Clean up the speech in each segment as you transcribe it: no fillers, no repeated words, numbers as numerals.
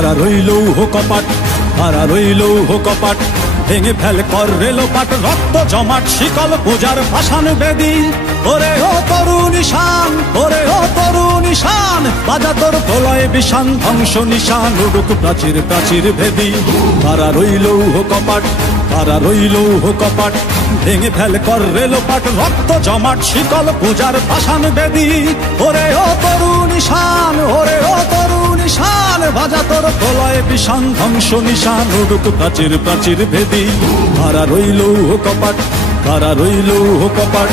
কারা রইল কপাট, কারা রইল কপাট, ভেঙে ফেল কর রেলোপাট, রক্ত জমাট শিকল পূজার ভাসান বেদি। ওরে ও তরুণ ঈশান, ওরে ও তরুণ ঈশান, বাজা তোর প্রলয় বিষান, ধ্বংস নিশান উড়ুক প্রাচীর প্রাচীর ভেদি। কারা রইল কপাট, কারা রইল কপাট, ভেঙে ফেল কর রেলোপাট, রক্ত জমাট শিকল পূজার ভাসান বেদি। ওরে ও তরুণ ঈশান, ওরে ও তরুণ ঈশান, বাজা তোর প্রলয় বিষান, ধ্বংস নিশান উড়ুক প্রাচীর প্রাচীর ভেদি। কারা রইল কপাট, কারা রইল কপাট।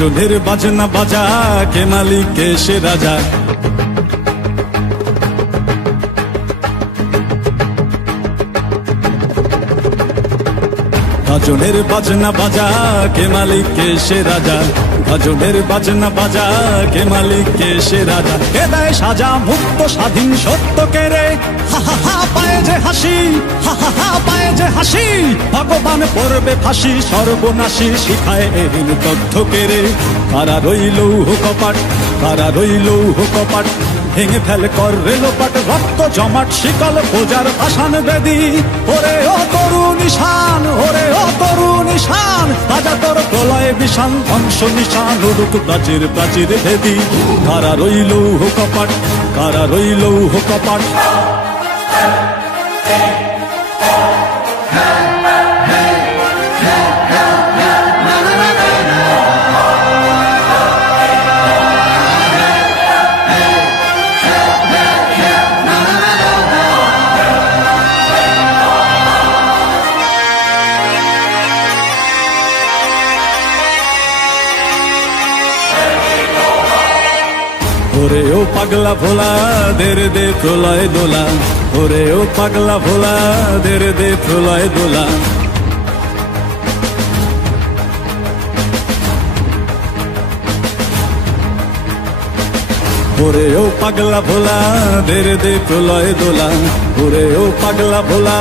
গজলের বাজনা বাজা, কে মালিক কে সে রাজা। গজলের বাজনা বাজা, কে মালিক কে সে রাজা। গজলের বাজনা বাজা, কে মালিক কে সে রাজা। কে দেয় সাজা মুক্ত স্বাধীন সত্য কে রে, হা হা হা পায়ে যে হাসি, হা হা হা পায়ে যে হাসি। ভগবান পড়বে ফাঁসি, সর্বনাশী শিখায় এহীন তথ্য কে রে। কারা রইল কপাট, কারা রইল কপাট, ভেঙে ফেল কর রেলোপাট, রক্ত জমাট শিকল পূজার ভাসান বেদি। ওরে ও তরুণ ঈশান, ওরে ও তরুণ ঈশান, বাজা তোর প্রলয় বিষান, ধ্বংস নিশান উড়ুক প্রাচীর প্রাচীর ভেদি। কারা রইল কপাট, কারা রইল কপাট। ওরে ও পাগলা ভোলা, দের দে প্রলয় দোলা। ওরে ও পাগলা ভোলা, দের দে প্রলয় দোলা। ওরে ও পাগলা ভোলা, দের দে প্রলয় দোলা। ওরে ও পাগলা ভোলা,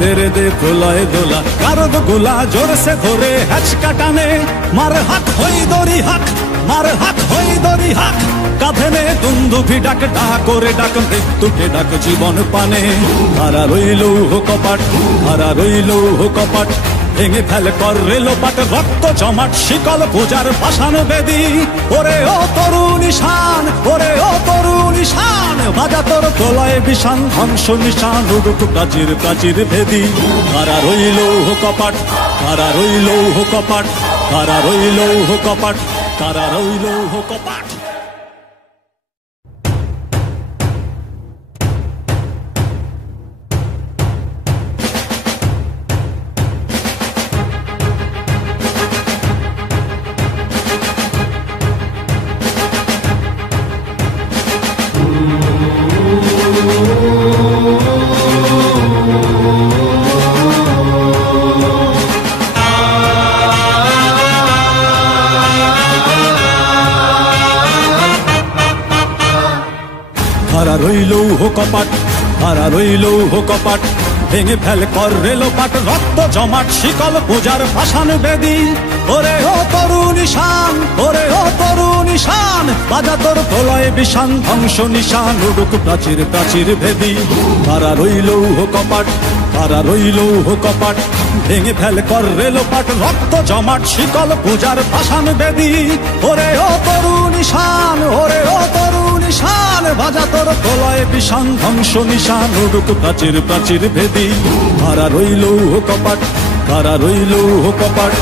দের দে প্রলয় দোলা। কারদ গোলা জোরসে ধরে হ্যাচকা টানে, মার হাক হই দড়ি হাক, মার হাক হই দড়ি হাক। কাঁধে নে দুন্দুভি ডাক, ডাক করে ডাক মৃত্যুকে ডাক জীবন পানে। কারা রইল কপাট, কারা রইল কপাট, ভেঙে ফেল কর রেলোপাট, রক্ত জমাট শিকল পূজার ভাসান বেদি। ওরে ও তরুণ ঈশান, ওরে ও তরুণ ঈশান, বাজা তোর প্রলয় বিষান, ধ্বংস নিশান উড়ুক প্রাচীর প্রাচীর ভেদি। কারা রইল কপাট, কারা রইল কপাট, কারা রইল কপাট, কারা রইল কপাট। কারা রইল কপাট, কারা রইল কপাট, ভেঙে ফেল কর রেলোপাট, রক্ত জমাট শিকল পূজার ভাসান বেদি। ওরে ও তরুণ ঈশান, ওরে ও তরুণ ঈশান, বাজা তোর প্রলয় বিষান, ধ্বংস নিশান উড়ুক প্রাচীর প্রাচীর ভেদি। কারা রইল কপাট, কারা রইল কপাট, ভেঙে ফেল কর রেলোপাট, রক্ত জমাট শিকল পূজার ভাসান বেদি। ওরে ও তরুণ ঈশান, ওরে ও তরুণ ঈশান, বাজা তোর প্রলয় বিষান, ধ্বংস নিশান উড়ুক প্রাচীর প্রাচীর ভেদি। কারা রইল কপাট, কারা রইল কপাট।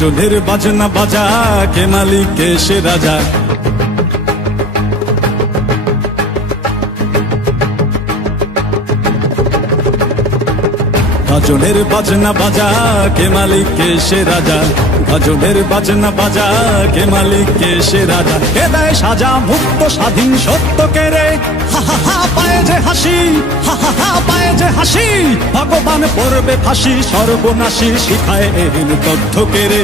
গজলের বাজনা বাজা, কে মালিক কে সে রাজা। গজলের বাজনা বাজা, কে মালিক কে সে রাজা। গজলের বাজনা বাজা, কে মালিক কে সে রাজা। কে দেয় সাজা মুক্ত স্বাধীন সত্য কে রে, হা হা হা পায়ে যে হাসি, হা হা হা পায়ে যে হাসি। ভগবান পড়বে ফাঁসি সর্বনাশী, শিখায় এহেন তথ্য কে রে।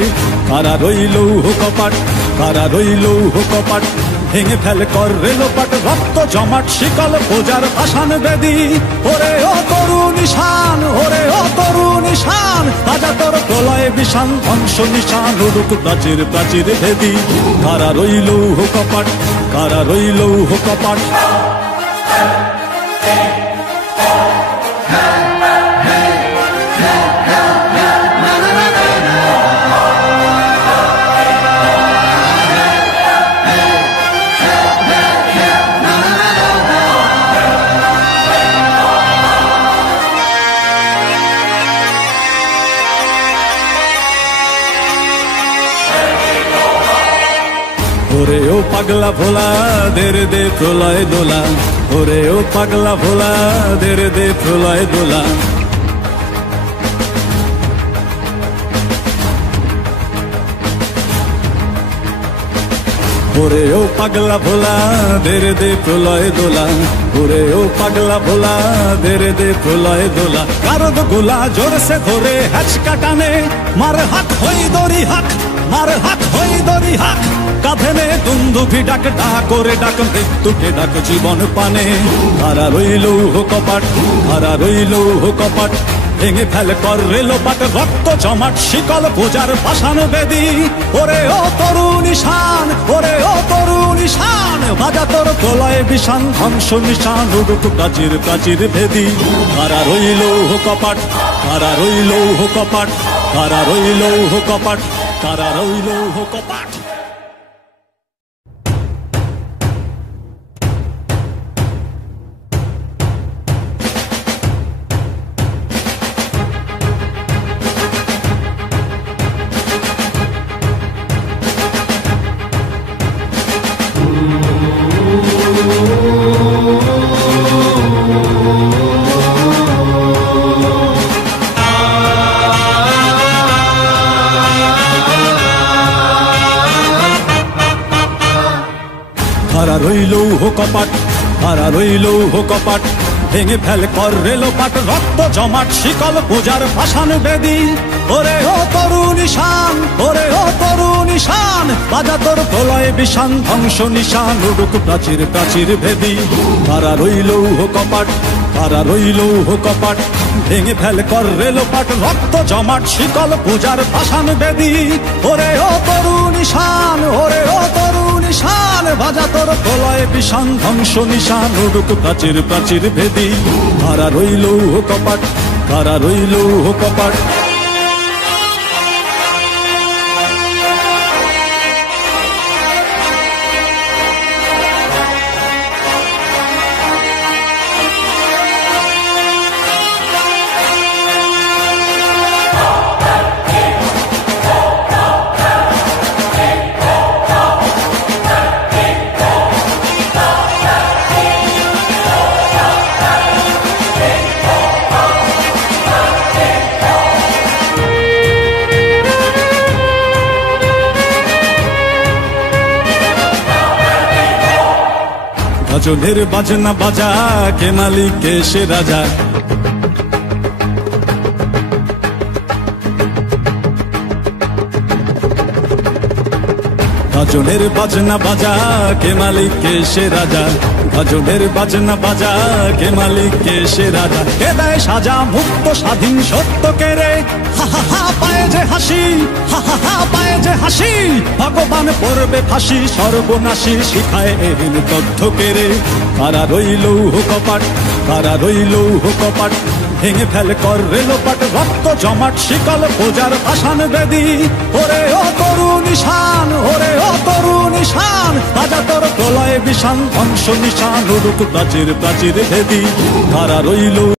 কারা রইল কপাট, কারা রইল কপাট, ভেঙে ফেলে কর রেলোপাট। রক্ত জমাট শিকল বোজার ভাষান বেদি, ওরে ও তরু নিশান, ওরে ও তরু নিশান। রাজা তোর প্রলয় বিশান, ধ্বংস নিশান উড়ুক প্রাচীর প্রাচীর ভেদি। কারা রইল কপাট, কারা রইল কপাট। ওরে ও পাগলা ভোলা, দেরে দে প্রলয় দোলা। ওরে ও পাগলা ভোলা, দেরে দে প্রলয় দোলা। ওরে ও পাগলা ভোলা, দেরে দে প্রলয় দোলা। ওরে ও পাগলা ভোলা, দেরে দে প্রলয় দোলা। কারদ গোলা জোরসে ধরে হ্যাচকা টানে, মার হাক হই দড়ি হাক, মার হাক হই দড়ি হাক। কাঁধে নে দুন্দুভি ডাক, ডাক করে ডাক মৃত্যুকে ডাক জীবন পানে। কারা রইল কপাট, কারা রইল কপাট, ভেঙে ফেলে কর রেলোপাট। রক্ত জমাট শিকল বোজার পাষাণ বেদি, ওরে ও তরু নিশান, ওরে ও তরু নিশান। বাজা তোর প্রলয় বিশান, ধ্বংস নিশান উড়ুক প্রাচীর প্রাচীর ভেদি। কারা রইল কপাট, কারা রইল কপাট, কারা রইল কপাট, কারা রইল কপাট। কারা রইল কপাট, কারা রইল কপাট, ভেঙে ফেলে কর রেলোপাট। রক্ত জমাট শিকল বোজার ভাষান বেদি, ওরে ও তরু নিশান, ওরে ও তরু নিশান। বাজা তোর প্রলয় বিশান, ধ্বংস নিশান উড়ুক প্রাচীর প্রাচীর ভেদি। কারা রইল কপাট, কারা রইল কপাট, ভেঙে ফেলে কর রেলোপাট। রক্ত জমাট শিকল বোজার ভাষান বেদি, ওরে ও তরু নিশান, ওরে ও তরু নিশান। বাজা তোর প্রলয় বিশান, ধ্বংস নিশান উড়ুক প্রাচীর প্রাচীর ভেদি। কারা রইল কপাট, কারা রইল কপাট। গজলের বাজনা বাজা, কে মালিক কে সে রাজা। গজলের বাজনা বাজা, কে মালিক কে সে রাজা। গজলের বাজনা বাজা, কে মালিক কে সে রাজা। কে দেয় সাজা মুক্ত স্বাধীন সত্য কে রে, হা হা হা পায়ে যে হাসি, হা হা হা পায়ে যে হাসি। ভগবান পড়বে ফাঁসি সর্বনাশী, শিখায় এহেন তথ্য কে রে। কারা রইল কপাট, কারা রইল কপাট, ভেঙে ফেলে কর রেলোপাট। রক্ত জমাট শিকল বোজার ভাষান বেদি, ওরে ও তরু নিশান, ওরে ও তরু নিশান। রাজা তোর প্রলয় বিশান, ধ্বংস নিশান উড়ুক প্রাচীর প্রাচীর ভেদি। কারা রইল